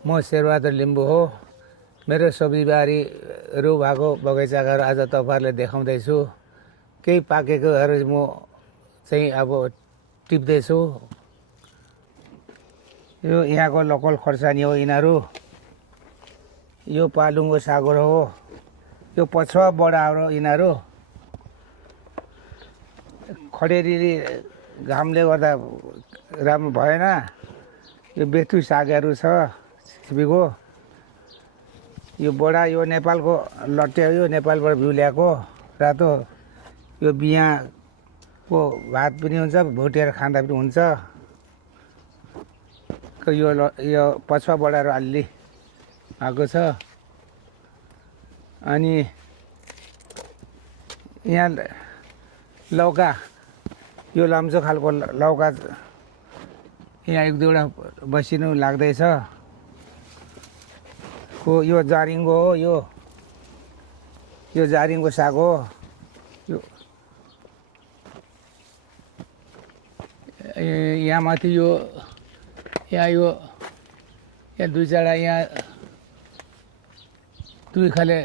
म शेरबहादुर लिम्बू हो। मेरो सब्जीबारीहरू भएको बगैँचाहरू आज तपाईँहरूलाई देखाउँदैछु। केही पाकेकोहरू म चाहिँ अब टिप्दैछु। यो यहाँको लोकल खोर्सानी हो यिनीहरू। यो पालुङको सागहरू हो। यो पछुवा बडाहरू यिनीहरू। खडेरीले घामले गर्दा राम्रो भएन। यो बेथु सागहरू छ छिपीको। यो बडा यो नेपालको लट्टे हो। यो नेपालबाट बिउ ल्याएको रातो। यो बिहाको भात पनि हुन्छ, भुटेर खाँदा पनि हुन्छ। यो पछुवा बडाहरू अलि भएको छ। अनि यहाँ लौका, यो लाम्चो खालको लौका यहाँ एक दुईवटा बसिनु लाग्दैछ। यो जारिङ्गो हो। यो जारिङ्गो साग हो। यो यहाँ माथि यहाँ दुई चारवटा यहाँ दुई खाले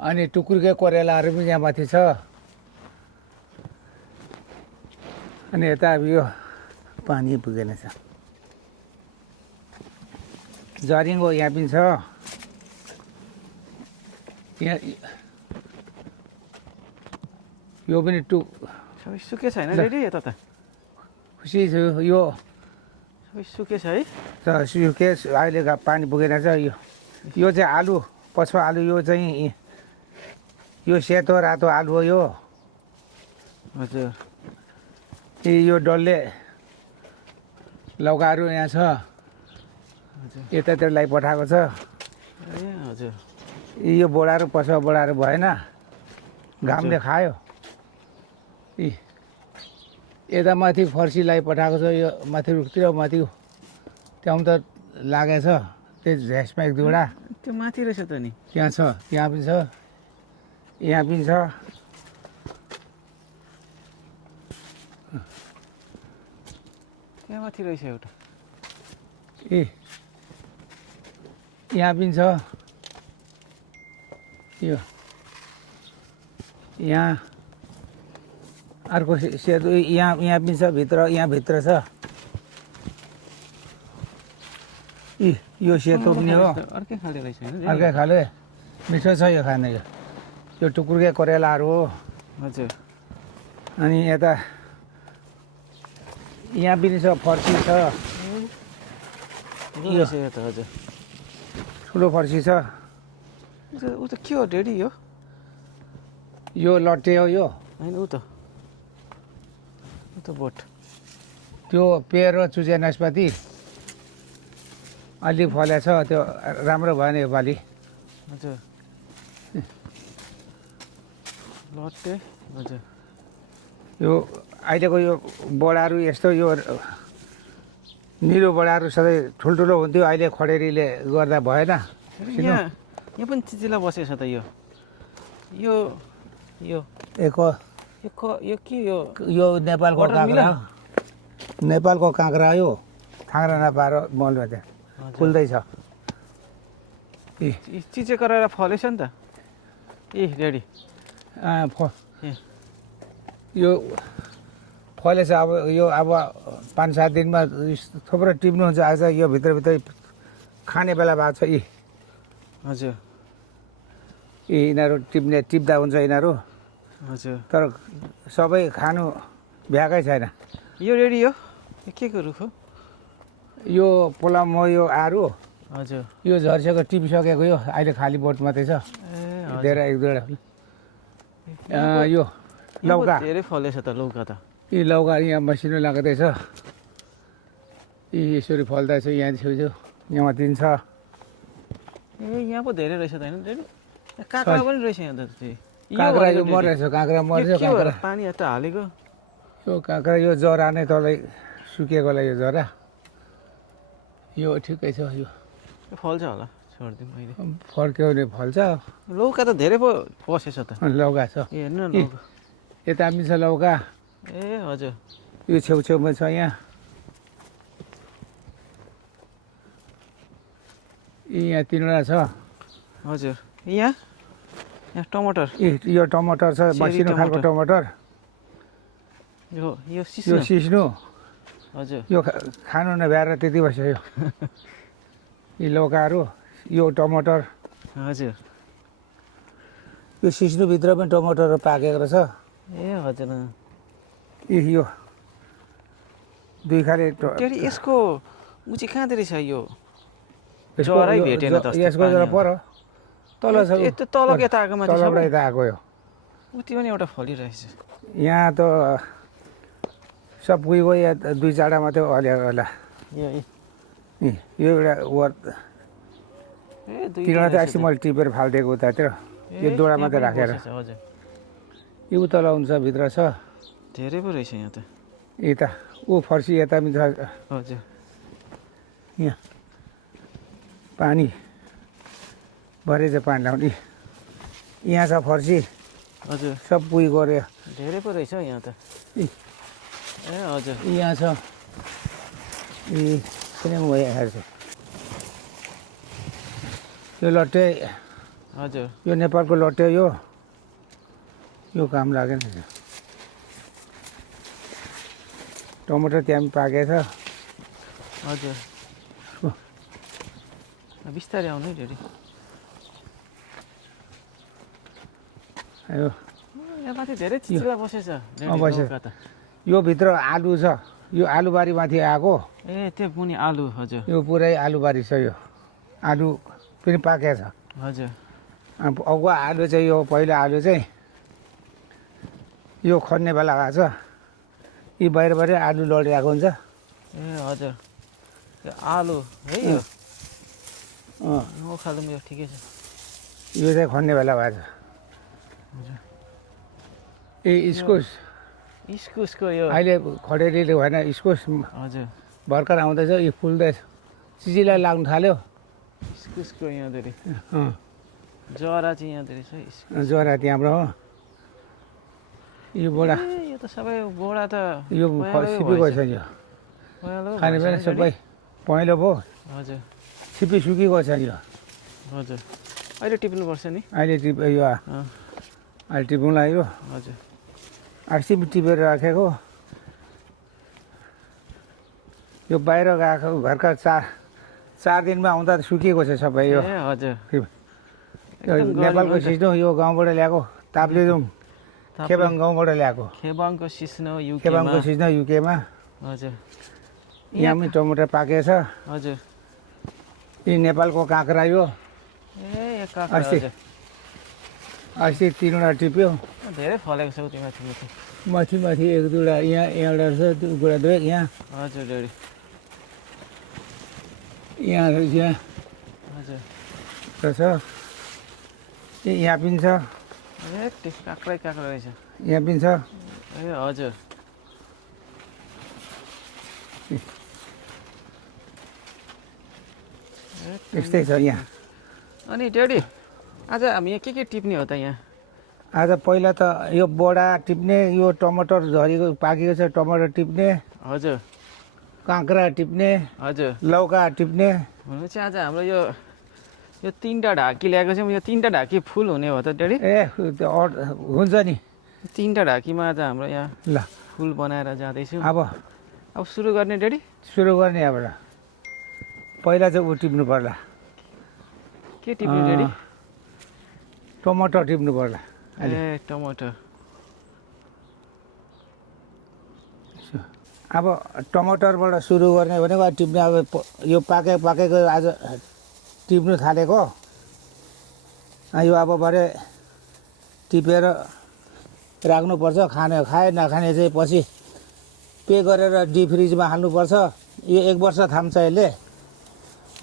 अनि टुक्रुके कोरेलाहरू पनि यहाँ माथि छ। अनि यता अब यो पानी पुगेन छ। जरिङ्गो यहाँ पनि छ। यहाँ यो पनि सबै सुके छैन रेडी यता त खुसी छु। यो सबै सुके छ है। सुके अहिले पानी पुगेन छ। यो चाहिँ आलु, पछुवा आलु। यो चाहिँ यो सेतो रातो आलु हो। यो हजुर यो डल्ले लौकाहरू यहाँ छ। यतातिर पठाएको छ। ए हजुर यो बोडाहरू पछुवा बोडाहरू भएन, घामले खायो। यता माथि फर्सीलाई पठाएको छ। यो माथि रुखतिर माथि त्यहाँ त लागेछ। त्यो झ्यासमा एक दुईवटा त्यो माथि रहेछ त नि। त्यहाँ छ, यहाँ पनि छ, यहाँ पनि छ। त्यहाँ माथि रहेछ एउटा। यहाँ पनि छ। यो यहाँ अर्को सेतो यहाँ पनि छ भित्र। यहाँ भित्र छ। यो सेतो पनि हो। अर्कै खाले रहेछ होइन। अर्कै खाले मिठो छ यो खाने। यो टुक्रुके करेलाहरू हो। हजुर अनि यता यहाँ पनि छ, फर्सी छ। यो त हजुर ठुलो फर्सी छ। ऊ त के हो डेडी यो? यो लट्टे हो। यो होइन ऊ त बोट। त्यो पेर हो, चुचे नास्पाती अलि फलेछ। त्यो राम्रो भएन योपालि। हजुर लट्टे हजुर। यो अहिलेको यो बडाहरू यस्तो, यो निलो बडाहरू सधैँ ठुल्ठुलो हुन्थ्यो। अहिले खडेरीले गर्दा भएन। यहाँ पनि चिचिला बसेछ त। यो के यो नेपालको काँक्रा हो। नेपालको काँक्रा हो। यो थाङ्रा नपाएर मलमा त्यहाँ फुल्दैछ। चिचे कराएर फलेछ नि त। रेडी यो फलेछ। अब यो अब 5-7 दिनमा थुप्रो टिप्नुहुन्छ। आज यो भित्रभित्रै खाने बेला भएको छ। हजुर यिनीहरू टिप्दा हुन्छ यिनीहरू। हजुर तर सबै खानु भ्याएकै छैन। यो रेडी हो। के को रुख हो? यो पोलम हो। यो आरू। हजुर यो झर्सेको टिपिसकेको। यो अहिले खाली बोट मात्रै छ। धेरै एक दुईवटा। यो लौका धेरै फलेछ त लौका त। यी लौका यहाँ मसिनो लाग्दैछ। यसरी फल्दैछ यहाँ छेउछेउ। यहाँ माथि छ। यहाँ पो धेरै रहेछ त होइन रेडी। काँक्रा पनि रहेछ यहाँ त। काँक्रा यो मरेछ। काँक्रा मरेछ। काँक्रा पानी यता हालेको। यो काँक्रा यो जरा नै तलै सुकेकोलाई यो जरा। यो ठिकै छ। यो फल्छ होला, छोडिदिउँ अहिले। फर्क्यो भने फल्छ। लौका त धेरै पो पसेछ त। लौका छ। हेर्नु न लौका। यता पनि छ लौका। हजुर यो छेउछेउमा छ। यहाँ यी यहाँ तिनवटा छ हजुर यहाँ यहाँ टमाटर यो टमाटर छ चेरी मसिनो खालको टमाटर यो यो सिस्नो सिस्नु हजुर यो खानु नभ्याएर त्यति भइसक्यो यी लौकाहरू यो टमाटर हजुर यो सिस्नुभित्र पनि टमाटर पाकेको रहेछ ए हजुर यो दुई खाले टेडी यसको ऊ चाहिँ कहाँतिर छ यो जरै भेटेन त अस्ति यसको जरा पर तल छ यस्तो तल यता आएको माथि तलबाट यता आएको यो उति पनि एउटा फलिरहेछ यहाँ त सब पुगेको यहाँ दुई चारवटा मात्रै हल्लिएको होला यो एउटा वर ए दुई तिनवटा त अस्ति मैले टिपेर फालिदिएको उतातिर यो दुवटा मात्रै राखेर हजुर यो तल हुन्छ भित्र छ धेरै पो रहेछ यहाँ त यता ऊ फर्सी यता पनि छ हजुर यहाँ पानी भरे चाहिँ पानी लाउने यहाँ छ फर्सी हजुर सब पुगी गऱ्यो धेरै पो रहेछ यहाँ त ए हजुर यहाँ छ ए सिनेमा भइहाल्छ यो लट्टे हजुर यो नेपालको लट्टे यो काम लागेन टमाटर त्यहाँ पनि पाकेको छ हजुर बिस्तारै आउनु है ढेडी यो यहाँ माथि धेरै चिचिला बसेछ बसेछ। लौका त यो भित्र आलु छ यो आलुबारी माथि आएको ए त्यो पनि आलु हजुर यो पुरै आलुबारी छ यो आलु पनि पाकेको छ हजुर अगुवा आलु चाहिँ यो पहिलो आलु चाहिँ यो खन्ने बेला भएको छ यी बाहिरबाटै आलु लडिरहेको हुन्छ ए हजुर यो आलु है यो खालको यो ठिकै छ यो चाहिँ खन्ने बेला भएको छ ए इस्कुस इस्कुसको यो अहिले खडेरीले भएन इस्कुस हजुर भर्खर आउँदैछ यो फुल्दैछ चिचिला लाग्नु थाल्यो इस्कुसको यहाँ धेरै अँ, जरा चाहिँ यहाँ धेरै छ इस्कुस जरा त्यहाँबाट हो यो बोडा ए, यो त सबै बोडा त यो सिपीको छ यो पहेँलो खाने भएछ बेला नि सबै पहेँलो भयो हजुर सिपी सुकेको छ यो हजुर अहिले टिप्नुपर्छ नि अहिले यो अँ, अहिले टिप्नुलाई यो हजुर आरसिबी टिपेर राखेको यो बाहिर गएको भर्खर चार दिनमा आउँदा त सुकिएको छ सबै यो ए हजुर यो एकदम नेपालको गरिब सिस्नो यो गाउँबाट ल्याएको ताप्लेजुङ खेबाङ गाउँबाट ल्याएको खेबाङको सिस्नो युकेमा खेबाङको सिस्नो युकेमा हजुर यहाँ पनि टमाटर पाकेको छ हजुर यी नेपालको काँक्रा यो ए काँक्रा अस्ति हजुर अस्ति तिनवटा टिप्यो धेरै फलेको छ उति माथि माथि माथि माथि एक दुईवटा यहाँ एउटा छ दुईवटा दुई यहाँ हजुर डेडी यहाँ यहाँ हजुर छ यहाँ पनि छ ए त्यो काँक्रै काँक्रा रहेछ यहाँ पनि छ ए हजुर यस्तै छ यहाँ अनि डेडी आज हामी यहाँ के टिप्ने हो त यहाँ आज पहिला त यो बोडा टिप्ने यो टमाटर झरेको पाकेको छ टमाटर टिप्ने हजुर काँक्रा टिप्ने हजुर लौका टिप्ने हुनु चाहिँ आज हाम्रो यो तिनवटा ढाकी ल्याएको छौँ यो तिनवटा ढाकी फुल हुने हो त डेडी ए त्यो हुन्छ नि तिनवटा ढाकीमा आज हाम्रो यहाँ ल फुल बनाएर जाँदैछौँ अब अब सुरु गर्ने डेडी सुरु गर्ने यहाँबाट पहिला चाहिँ ऊ टिप्नु पर्ला के टिप्ने डेडी टमाटर टिप्नु पर्ला ए टमाटर अब टमाटरबाट सुरु गर्ने भनेको टिप्ने अब यो पाकेको आज टिप्नु थालेको यो अब भरे टिपेर राख्नुपर्छ खाए नखाने चाहिँ पछि पे गरेर डिप फ्रिजमा हाल्नुपर्छ यो 1 वर्ष थाम्छ यसले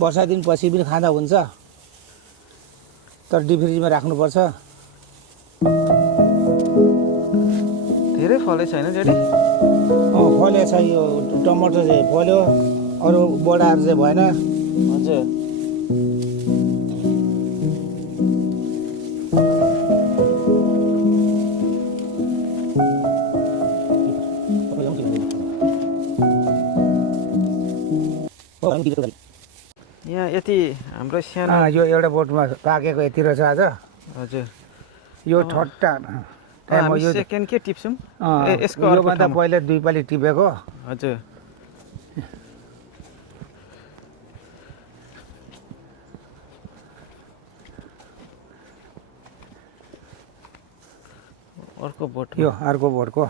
वर्ष दिन पछि पनि खाँदा हुन्छ तर डिप फ्रिजमा राख्नुपर्छ धेरै फलेछ होइन डेडी फलेछ यो टमाटर चाहिँ फल्यो अरू बोडाहरू चाहिँ भएन हजुर यहाँ यति हाम्रो सानो यो एउटा बोटमा पाकेको यति रहेछ आज हजुर यो ठट्टा टाइम हो हामी यो सेकेन्ड के टिप्छौँ यसको योभन्दा पहिला 2 पाली टिपेको हजुर अर्को बोट यो अर्को बोटको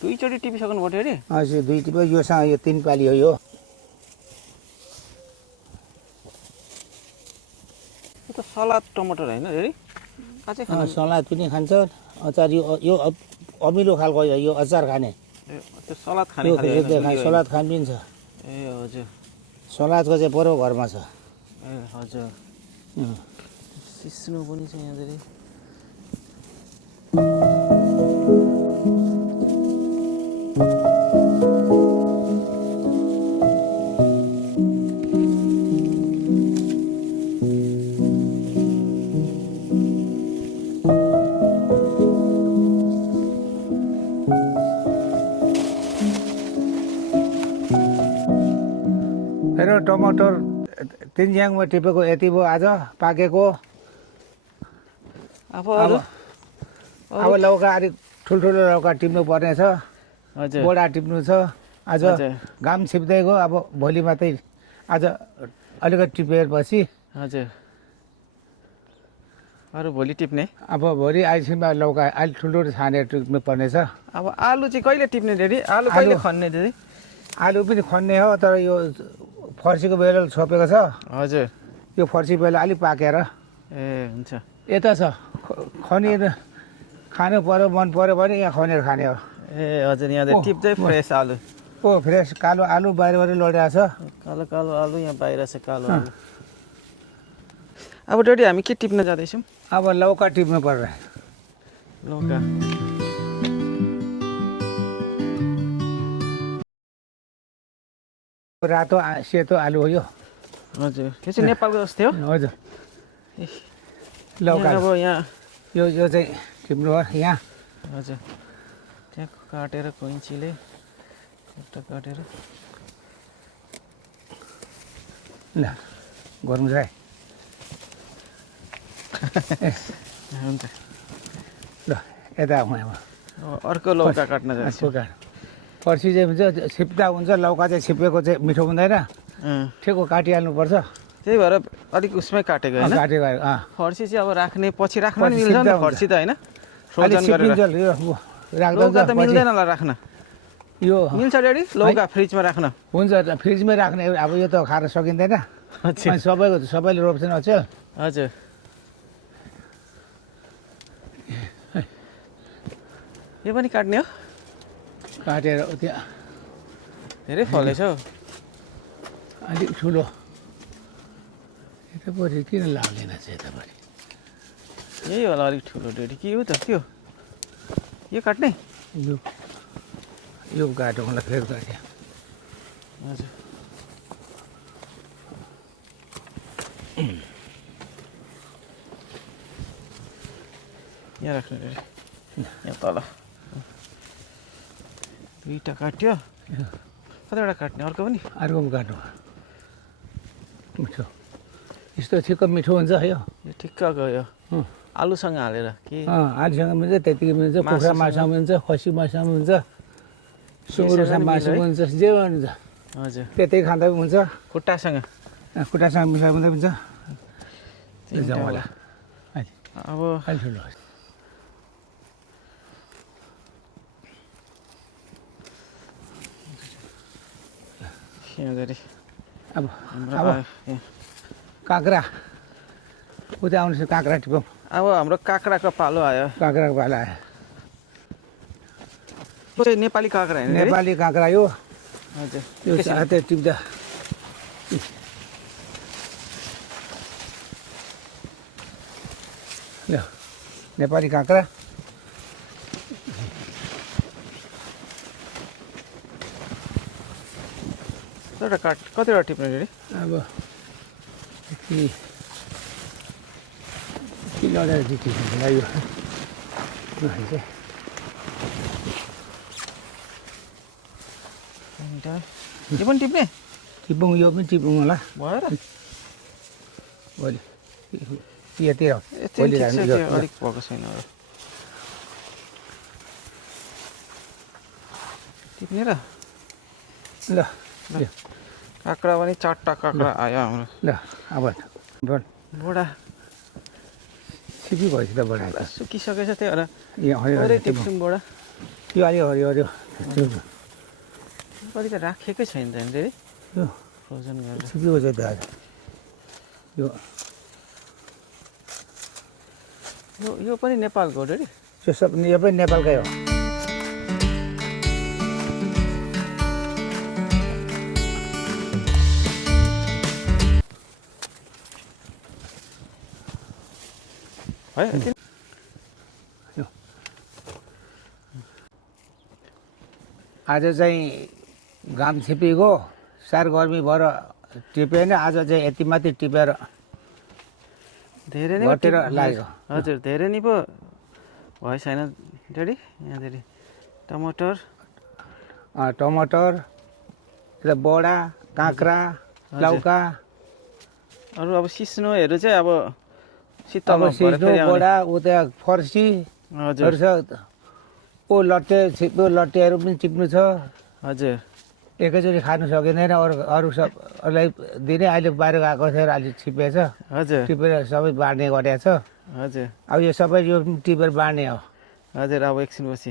दुईचोटि टिपिसक्नु पर्यो अरे हजुर 2 टिप्यो योसँग यो 3 पाली हो यो यो त सलाद टमाटर होइन अरे काँचै खानु सलाद पनि खान्छ अचार यो अमिलो खालको यो अचार खाने त्यो सलाद खाने यो खाले सलाद खान पनि छ ए हजुर सलादको चाहिँ बरु घरमा छ ए हजुर सिस्नो पनि छ यहाँ धेरै फेरि टमाटर 3 ज्याङमा टिपेको यति भयो आज पाकेको अब अब अरू अब लौका अलिक ठुल्ठुलो लौका टिप्नु पर्ने छ हजुर बोडा टिप्नु छ आज हजुर। घाम छिप्दै गयो अब भोलि मात्रै आज अलिकति टिपेपछि हजुर अरू भोलि टिप्ने अब भोलि आइसिनमा लौका अलिक ठुल्ठुलो छानेर टिप्नु पर्नेछ अब आलु चाहिँ कहिले टिप्ने डेडी आलु कहिले आलु- खन्ने डेडी आलु पनि खन्ने हो तर यो फर्सीको बेला छोपेको छ हजुर यो फर्सी बेला अलिक पाकेर ए हुन्छ यता छ खनेर खानु पर्यो मन पर्यो भने यहाँ खनेर खाने हो ए हजुर यहाँ ओह, टिप्दै ओह। फ्रेस आलु ओ फ्रेस कालो आलु बाहिर लडिरहेको छ कालो कालो आलु यहाँ बाहिर छ कालो आलु अब डेडी हामी के टिप्न जाँदैछौँ अब लौका टिप्नु पर्यो लौका रातो सेतो आलु हो यो हजुर यो चाहिँ नेपालको जस्तै हो हजुर ए, लौका यहाँ अब यहाँ यो चाहिँ टिप्नु हो यहाँ हजुर त्यहाँ काटेर कैँचीले एउटा काटेर ल गरौँ है हुन्छ ल यता आउँ अब अब अर्को लौका काट्न जान्छ सुका फर्सी चाहिँ हुन्छ छिप्दा हुन्छ लौका चाहिँ छिपेको चाहिँ मिठो हुँदैन ठेको काटिहाल्नुपर्छ त्यही भएर अलिक उसमै काटेको होइन काटेको फर्सी चाहिँ अब राख्ने पछि राख्न पनि पछि मिल्छ नि सिक्दा त फर्सी त होइन अलि फ्रोजन गरेर सिक्किन्छ यो राख्दा लौका त पछि मिल्दैन होला राख्न यो मिल्छ डेडी लौका फ्रिजमा राख्न हुन्छ फ्रिजमै राख्ने अब यो त खाएर सकिँदैन हजुर अनि सबैले रोप्छन् अचेल हजुर यो पनि काट्ने हो काटेर त्यहाँ धेरै फलेछ हौ अलिक ठुलो यतापट्टि किन लाग्दैन चाहिँ यतापट्टि यही होला अलिक ठुलो डेडी के हो त के हो यो काट्ने यो काटो मलाई फेरि काट्यो हजुर यहाँ राख्नु डेडी यहाँ तल दुईवटा काट्यो कतिवटा काट्ने अर्को पनि अर्को पनि काट्नु मिठो यस्तो ठिक्क मिठो हुन्छ यो यो ठिक्कको यो अँ। आलुसँग हालेर के आलुसँग मिल्छ त्यतिकै मिल्छ कुखुरा मासुसँग मिल्छ खसी मासुसँग मिल्छ सुँगुरसँग मिल्छ मासु है? हुन्छ जे हुन्छ हजुर त्यतै खाँदा पनि हुन्छ खुट्टासँग खुट्टासँग मिसाइ पनि हुन्छ तिनवटा जाउँ होला। होला अहिले अब अलि ठुलो यहाँ गरी अब हाम्रो अब आयो यहाँ। काँक्रा उता आउनुहोस् काँक्रा टिपौँ अब हाम्रो काँक्राको पालो आयो काँक्राको पाला आयो यो चाहिँ नेपाली काँक्रा होइन डेडी? नेपाली काँक्रा यो हजुर यो एकैछिन। हातले टिप्दा ल नेपाली काँक्रा कतिवटा टिप्ने डेडी अब किन टिप्नु यो चाहिँ तिनवटा यो पनि टिप्ने टिपौँ यो पनि टिपौँ होला भयो र भोलि यतिर यति ठिक छ त्यो अलिक भएको छैन अब टिप्ने र ल यो, काँक्रा पनि 4टा काँक्रा आयो हाम्रो ल अब बोल बोडा सिपी भएपछि त बढाएर सुकिसकेछ त्यही भएर यो हरियो थोरै हरियो टिपौँ टिप्छौँ बोडा यो अलि हरियो हरियो कति त राखेकै छैन त धेरै यो फ्रोजन गरेर सिपी हो चाहिँ त आज यो यो पनि नेपालको हो रे त्यो सब यो पनि नेपालकै हो है यति यो आज चाहिँ घाम छिपेको साह्रो गर्मी भएर टिपेन आज चाहिँ यति माथि टिपेर धेरै नै घटेर लाग्यो हजुर धेरै नै पो भयो छैन डेडी यहाँदेखि टमाटर टमाटर यता बोडा काँक्रा लौका अरू अब सिस्नोहरू चाहिँ अब शीतलमा अब सिस्नो बोडा उता फर्सी हजुर छ ओ लट्टे छिप्यो लट्टेहरू पनि टिप्नु छ हजुर एकैचोटि खानु सकिँदैन अरू सबलाई दिने अहिले बाहिर गएको छ अहिले छिपेछ हजुर टिपेर सबै बाँड्ने गरेको छ हजुर अब यो सबै यो टिपेर बाँड्ने हो हजुर अब एकछिनपछि